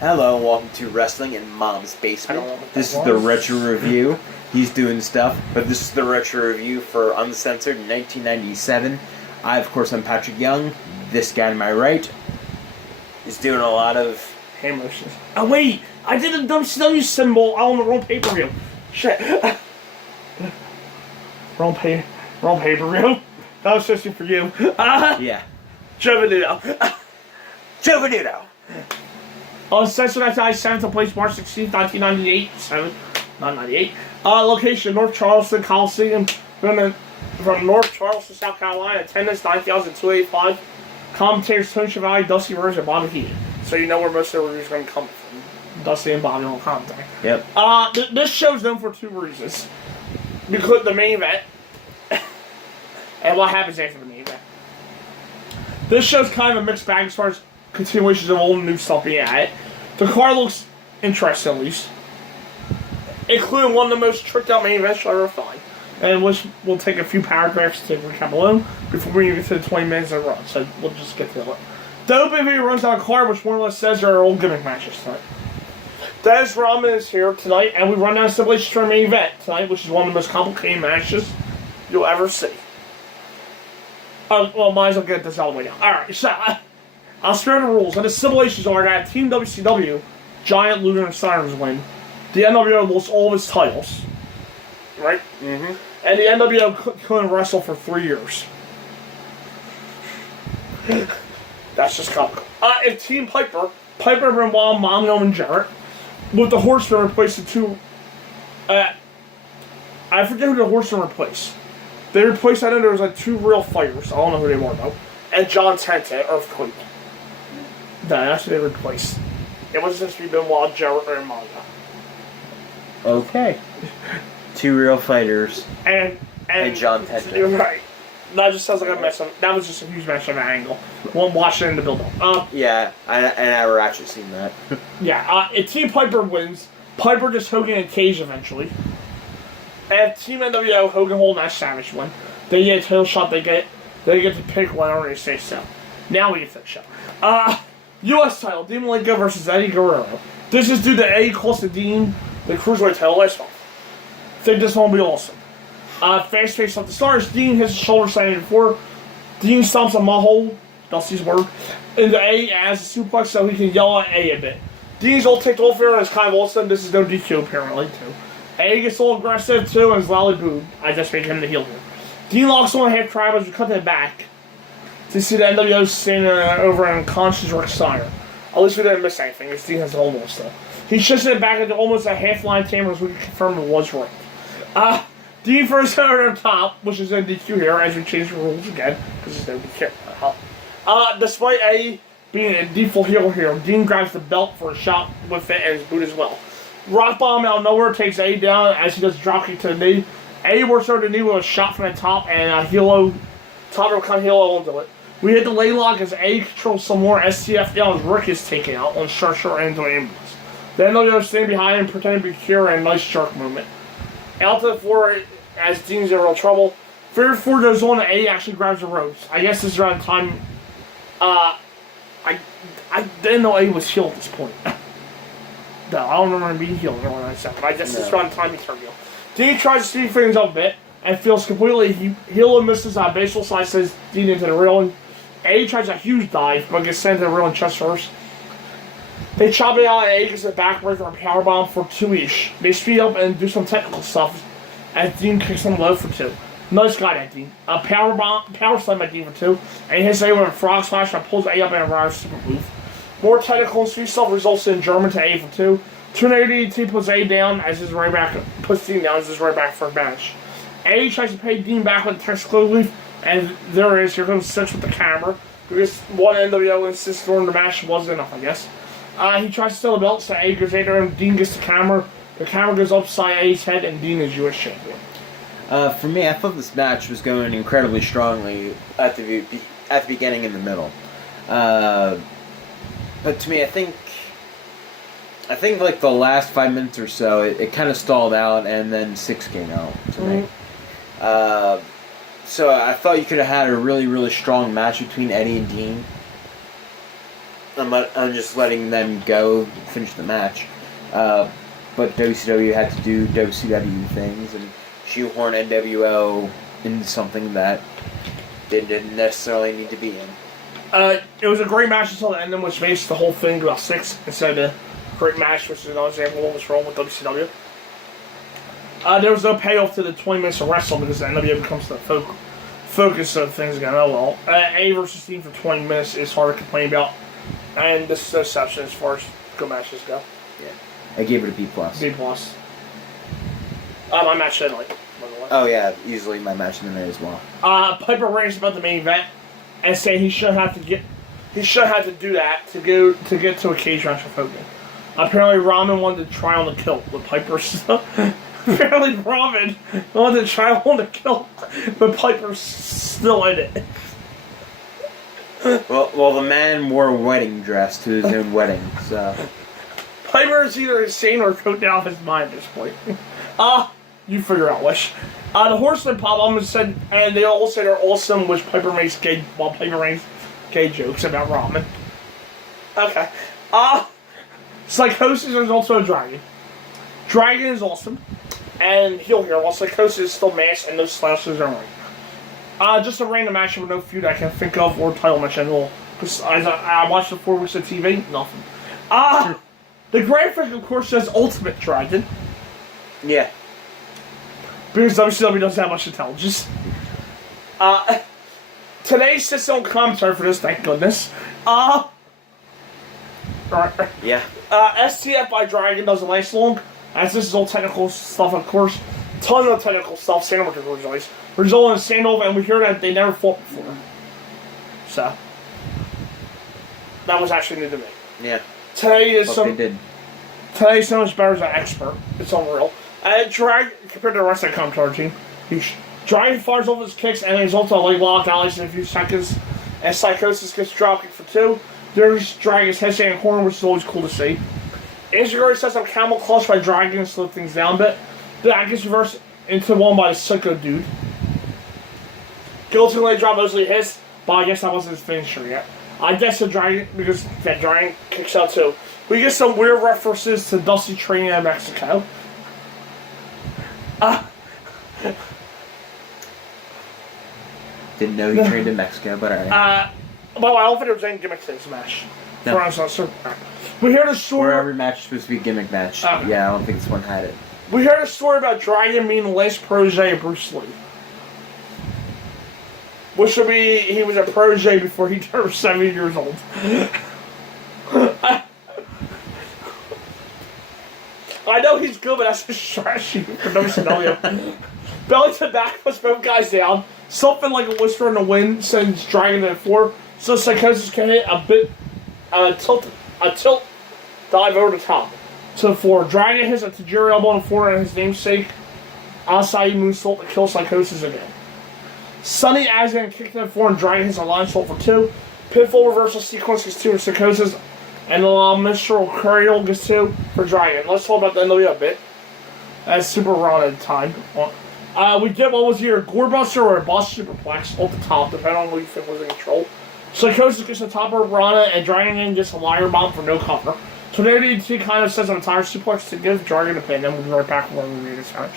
Hello and welcome to Wrestling in Mom's Basement. This is the retro review. He's doing stuff, but this is the retro review for Uncensored in 1997. I'm Patrick Young. This guy to my right is doing a lot of hand motions. Oh wait, I did a WCW symbol on the wrong pay-per-view. Shit. wrong pay-per-view. That was just for you. Yeah. Joe Venuto. Joe Venuto. Uncensored at 7th place, March 16th, 1998. 998. Location, North Charleston Coliseum. From North Charleston, South Carolina. Attendance, 9,285. Commentators, Tony Schiavone, Dusty Rhodes, and Bobby Heenan. So you know where most of the reviews are going to come from. Dusty and Bobby will commentate. Yep. This show's known for two reasons. Because the main event. And what happens after the main event. This show's kind of a mixed bag as far as continuations of old and new stuff being at it. The card looks interesting, at least. Including one of the most tricked out main events you'll ever find. And which we'll take a few paragraphs to recap alone before we get to the 20 minutes of run. So we'll just get to it. The opening video runs down a card which more or less says there are old gimmick matches tonight. Dennis Rodman is here tonight, and we run down Triple H's main event tonight, which is one of the most complicated matches you'll ever see. Well, might as well get this all the way down. Alright, so I'll spare the rules. And the stipulations are that Team WCW, Giant, Luger, and Steiners win. The NWO lost all of its titles. Right? Mm-hmm. And the NWO couldn't wrestle for 3 years. That's just comical. If Team Piper, Benoit, Mongo, and Jarrett, with the Horsemen replaced the two... I forget who the Horsemen replaced. They replaced, I know there was like two real fighters. I don't know who they were though. And John Tenta, Earthquake. That's who they replaced. It was just Benoit, Jarrett, and Mongo. Okay. Two real fighters. And John Tenta. You're right. That just sounds like a mess up. That was just a huge mess of an angle. One watching in the build-up. Yeah, I never actually seen that. Yeah, if Team Piper wins, Piper gets Hogan in a cage eventually. And if Team NWO, Hogan, Hole, Nash, Savage win. They get a title shot, they get to pick whenever they say so. Now we get to the show. U.S. title, Dean Malenko versus Eddie Guerrero. This is due to Eddie cost Dean the Cruiserweight title last month. Think this one will be awesome. Fast pace off the stars. Dean hits his shoulder slammed before. Dean stomps a mudhole, Dusty's word, into A as a suplex so he can yell at A bit. Dean's all ticked off here and it's kind of awesome. This is no DQ apparently too. A gets a little aggressive too and is loudly booed. I just made him the heel here. Dean locks on a half crab as we cut to the back to see the NWO standing over an unconscious Rick Steiner. At least we didn't miss anything as Dean has the hold on still. He shifts it back into almost a half-line camera as we can confirm it was right. Dean first over on top, which is in DQ here, as we change the rules again, because there's no DQ. Despite A being a default heel here, Dean grabs the belt for a shot with it and his boot as well. Rock bomb out of nowhere takes A down as he does drop kick to the knee. A works over the knee with a shot from the top and a top rope kind of heel onto it. We hit the lay lock as A controls some more STF down as Rick is taken out on short into an ambulance. Then they'll stand behind and pretend to be here and a nice jerk moment. Out to the floor as Dean's in real trouble. Figure 4 goes on and A actually grabs the ropes. I guess this is around the time. I didn't know A was healed at this point. No, I don't remember him being healed when I said it. I guess this is around the time he turned heel. Dean tries to speed things up a bit and feels completely heel and misses on baseball side, sends Dean into the railing. A tries a huge dive but gets sent to the railing chest first. They chop it out and A gets a backbreaker and powerbomb for 2 each. They speed up and do some technical stuff as Dean kicks him low for 2. Nice guy, that Dean. A power slam by Dean for 2. And he hits A with a frog splash and pulls A up in a rare super move. More technical and speed stuff results in German to A for 2. 280 puts A down as his right back puts Dean down as his right back for a match. A tries to pay Dean back with a Texas clothesleeve, and there it is. Here comes 6 with the camera. Because one NWO insists during the match wasn't enough, I guess. He tries to steal the belt, so A goes in there and Dean gets the camera. The camera goes upside A's head, and Dean is U.S. champion. For me, I thought this match was going incredibly strongly at the beginning and the middle. But to me, I think like the last 5 minutes or so, it kind of stalled out, and then 6 came out to me. So I thought you could have had a really, really strong match between Eddie and Dean. I'm just letting them go finish the match. But WCW had to do WCW things and shoehorn NWO into something that they didn't necessarily need to be in. It was a great match until the ending, which makes the whole thing about 6 instead of a great match, which is another example of what was wrong with WCW. There was no payoff to the 20 minutes of wrestling because the NWO becomes the focus of things again. Oh well. A versus Team for 20 minutes is hard to complain about, and this is no exception as far as good matches go. Yeah. I gave it a B+. B+. My match of the night, by the way. Oh yeah, easily my match of the night as well. Piper ranks about the main event and saying he shouldn't have to do that to get to a cage match with Hogan. Apparently Ramen wanted to try on the kilt with Piper's apparently Ramen wanted to try on the kilt, but Piper's still in it. Well, the man wore a wedding dress to his own wedding, so... Piper is either insane or coked out of his mind at this point. You figure out which. The Horseman pop-up said, and they all say they're awesome, which Piper makes gay jokes about Ramen. Okay. Psychosis is also a dragon. Dragon is awesome, and heel here, while Psychosis is still masked and no slashes are right. Just a random match with no feud I can think of or title match at all. Because I watched the 4 weeks of TV, nothing. The graphic, of course, says Ultimate Dragon. Yeah. Because WCW doesn't have much intelligence. Today's system commentary for this, thank goodness. Yeah. STF by Dragon doesn't last long, as this is all technical stuff, of course. Ton of technical stuff, sandwich originally. Result in a standoff, and we hear that they never fought before. So. That was actually new to me. Yeah. Today's so much better as an expert. It's unreal. Dragon, compared to the rest of the commentary team, Dragon fires off his kicks and results in a leg lock out in a few seconds. And Psychosis gets dropkick for 2. There's Dragon's headstand and corner, which is always cool to see. Ishigori sets up camel clutch by Dragon and slow things down a bit. That gets reversed into one by the Psycho dude. Guillotine leg drop mostly hits, but I guess that wasn't his finisher yet. I guess the Dragon, because that Dragon kicks out too. We get some weird references to Dusty training in Mexico. Didn't know he trained in Mexico, but alright. Well, I don't think there was any gimmick to this match. No. We hear the story. Where every match is supposed to be a gimmick match. Yeah, I don't think this one had it. We heard a story about Dragon being the last protege of Bruce Lee. Which would be, he was a protege before he turned 70 years old. I know he's good, but that's a strategy for WCW. Belly to back puts both guys down. Something like a whisper in the wind sends Dragon to the floor, so Psychosis can hit a tilt dive over the top to the floor. Dragon hits a Tajiri elbow on the floor and his namesake Asai moonsault to kill Psychosis again. Sunny Azan kicked to the floor and Dragon hits a line salt for 2. Pinfall reversal sequence gets 2 for Psychosis, and the Mistral Cradle gets 2 for Dragon. Let's talk about the NWO a bit. That's super round at the time. We get what was here, a Gorebuster or a Boss Superplex off the top, depending on what you think was in control. Psychosis gets the top of Rana, and Dragon gets a liar bomb for no cover. So there DDT kind of sets an entire suplex to give Dragon a pin, and we'll be right back when we read this match.